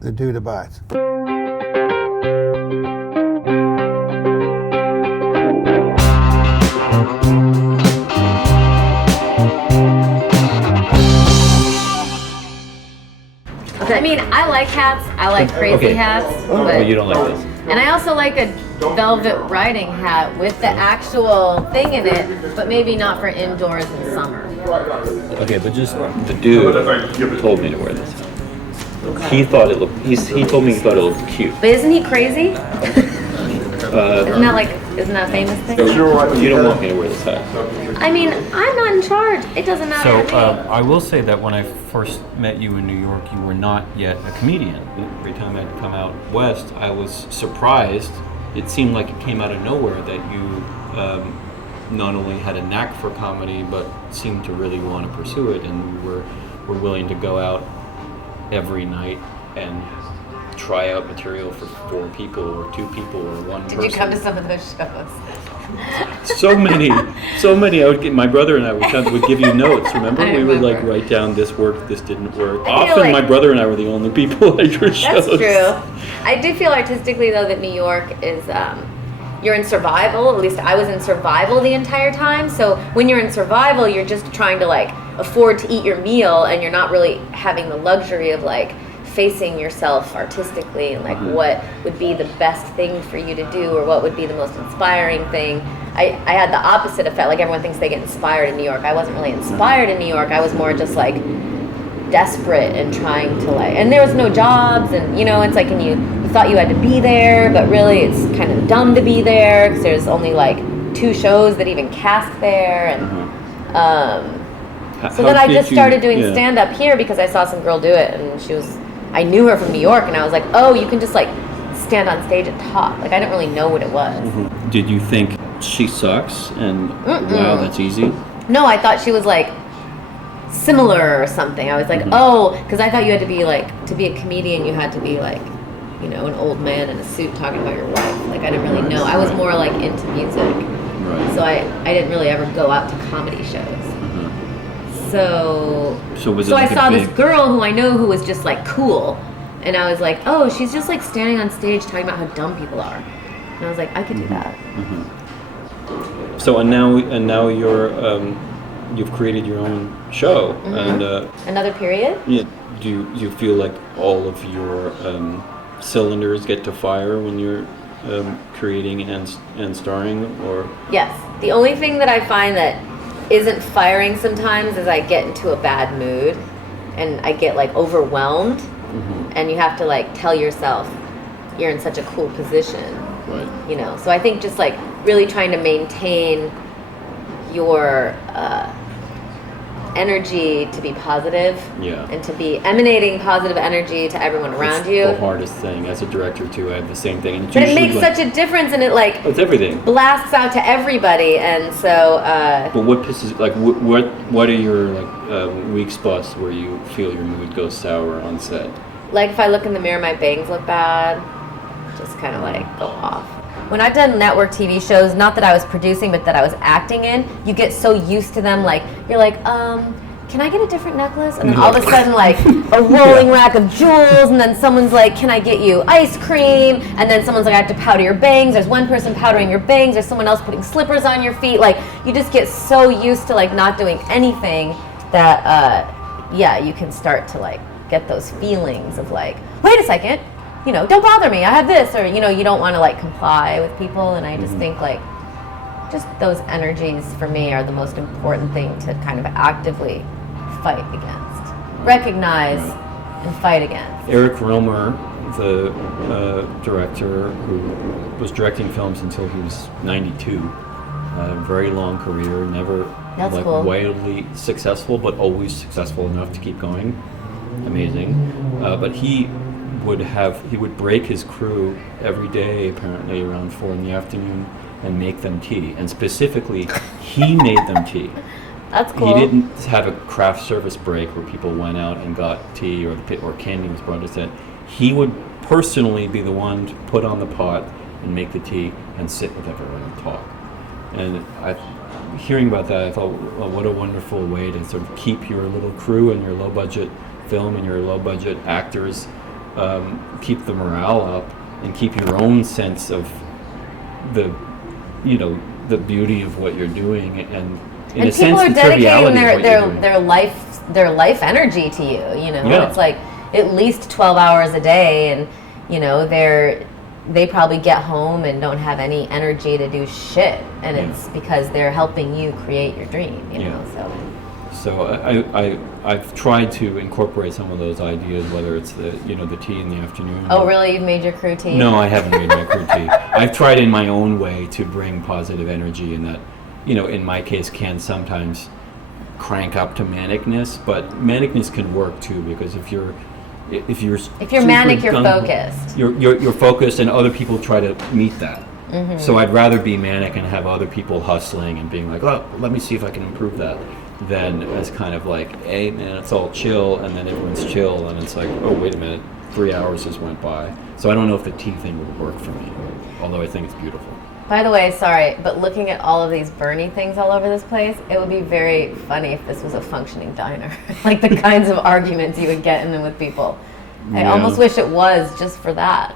the dude abides. I mean, I like hats. I like crazy hats. But you don't like this. And I also like a velvet riding hat with the actual thing in it, but maybe not for indoors in summer. Okay, but just the dude told me to wear this. He thought it looked. He told me he thought it looked cute. But isn't he crazy? Isn't that a famous thing? You don't want me to wear this hat. I mean, I'm not in charge. It doesn't matter to me. I will say that when I first met you in New York, you were not yet a comedian. Every time I'd come out west, I was surprised. It seemed like it came out of nowhere that you not only had a knack for comedy, but seemed to really want to pursue it, and were willing to go out every night and try out material for 4 people or 2 people or 1 person. Did you come to some of those shows? So many. I would get, my brother and I would give you notes. Remember, we would like write down this worked, this didn't work. Often, like, my brother and I were the only people at your shows. That's true. I do feel artistically though that New York is you're in survival. At least I was in survival the entire time. So when you're in survival, you're just trying to like afford to eat your meal, and you're not really having the luxury of like facing yourself artistically and like what would be the best thing for you to do, or what would be the most inspiring thing. I had the opposite effect. Like everyone thinks they get inspired in New York. I wasn't really inspired in New York. I was more just like desperate and trying to like, and there was no jobs, and you know, it's like, and you thought you had to be there, but really it's kind of dumb to be there because there's only like 2 shows that even cast there, and so then I just started doing stand-up here because I saw some girl do it, and I knew her from New York, and I was like, oh, you can just like stand on stage and talk. Like I didn't really know what it was. Did you think she sucks and wow, that's easy? No, I thought she was like similar or something. I was like, oh, because I thought you had to be like, to be a comedian, you had to be like, you know, an old man in a suit talking about your wife. Like I didn't really know. I was more like into music. Right. So I didn't really ever go out to comedy shows. So I saw this girl who I know who was just like cool, and I was like, oh, she's just like standing on stage talking about how dumb people are, and I was like, I could do that. So and now you've created your own show, and Another period. Yeah. Do you feel like all of your cylinders get to fire when you're creating and starring, or? Yes. The only thing that I find that isn't firing sometimes is I get into a bad mood and I get like overwhelmed, and you have to like tell yourself you're in such a cool position, right? You know, so I think just like really trying to maintain your energy to be positive, and to be emanating positive energy to everyone around it's you. The hardest thing as a director too. I have the same thing, and but it makes such a difference, and it like it's everything blasts out to everybody, and so. But what pisses like what are your like weak spots where you feel your mood goes sour on set? Like if I look in the mirror, my bangs look bad. Just kind of like go off. When I've done network TV shows, not that I was producing, but that I was acting in, you get so used to them, like, you're like, can I get a different necklace? And then all of a sudden, like, a rolling rack of jewels, and then someone's like, can I get you ice cream? And then someone's like, I have to powder your bangs. There's one person powdering your bangs. There's someone else putting slippers on your feet. Like, you just get so used to, like, not doing anything that, you can start to, like, get those feelings of, like, wait a second. You know, don't bother me, I have this, or, you know, you don't want to, like, comply with people, and I just think, like, just those energies, for me, are the most important thing to kind of actively fight against. Recognize and fight against. Eric Romer, the director who was directing films until he was 92, very long career, never cool. Wildly successful, but always successful enough to keep going. Amazing. But he would break his crew every day, apparently around 4 p.m, and make them tea. And specifically, he made them tea. That's cool. He didn't have a craft service break where people went out and got tea or candy was brought to set. He would personally be the one to put on the pot and make the tea and sit with everyone and talk. And hearing about that, I thought, well, what a wonderful way to sort of keep your little crew and your low-budget film and your low-budget actors keep the morale up and keep your own sense of the, you know, the beauty of what you're doing, and in and a sense, people are the dedicating triviality of what you're doing. their life energy to you. You know, Yeah. it's like at least 12 hours a day, and you know they probably get home and don't have any energy to do shit, and it's because they're helping you create your dream. You know, So I've tried to incorporate some of those ideas, whether it's the tea in the afternoon. Oh, really? You've made your crew tea? No, I haven't made my crew tea. I've tried in my own way to bring positive energy, and that, you know, in my case, can sometimes crank up to manicness, but manicness can work too, because if you're manic, you're focused. You're focused, and other people try to meet that. Mm-hmm. So I'd rather be manic and have other people hustling and being like, oh, let me see if I can improve that, than as kind of like, hey man, it's all chill, and then everyone's chill, and it's like, oh wait a minute, 3 hours just went by. So I don't know if the tea thing would work for me, although I think it's beautiful. By the way, sorry, but looking at all of these Bernie things all over this place, it would be very funny if this was a functioning diner. Like the kinds of arguments you would get in with people. I almost wish it was, just for that.